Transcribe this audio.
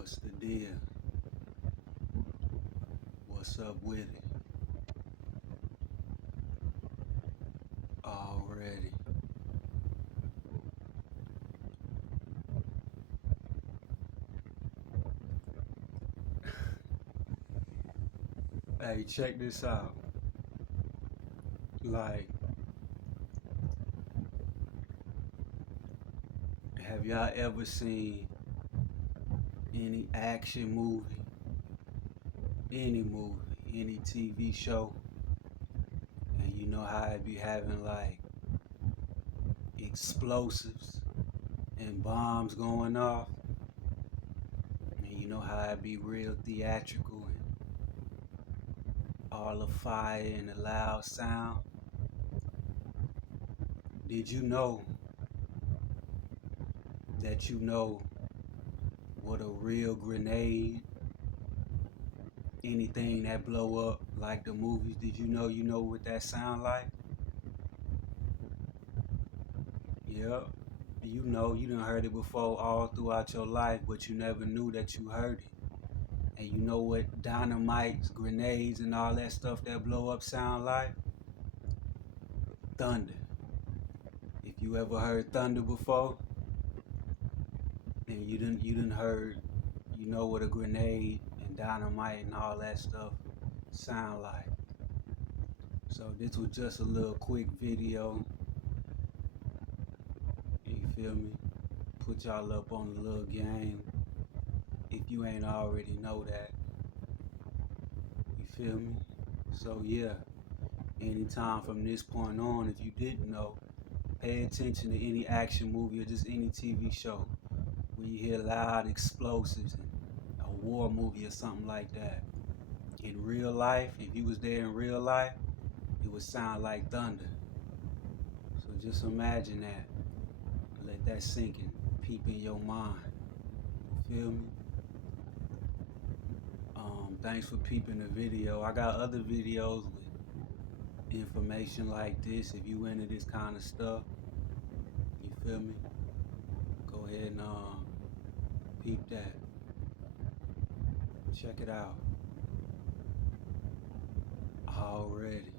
What's the deal? What's up with it? Already. Hey, check this out. Like, have y'all ever seen any action movie, any TV show, and you know how it be having like explosives and bombs going off, and you know how it be real theatrical and all the fire and the loud sound? Did you know that you know what a real grenade, anything that blow up like the movies, did you know what that sound like? Yep. You done heard it before all throughout your life, but you never knew that you heard it. And you know what dynamites, grenades, and all that stuff that blow up sound like? Thunder. If you ever heard thunder before, and you didn't heard, you know what a grenade and dynamite and all that stuff sound like. So this was just a little quick video. You feel me? Put y'all up on the little game. If you ain't already know that. You feel me? So yeah, anytime from this point on, if you didn't know, pay attention to any action movie or just any TV show where you hear loud explosives and a war movie or something like that. In real life, if you was there in real life, it would sound like thunder. So just imagine that. Let that sink and peep in your mind. You feel me? Thanks for peeping the video. I got other videos with information like this. If you into this kind of stuff, you feel me? Go ahead and peep that. Check it out. Already.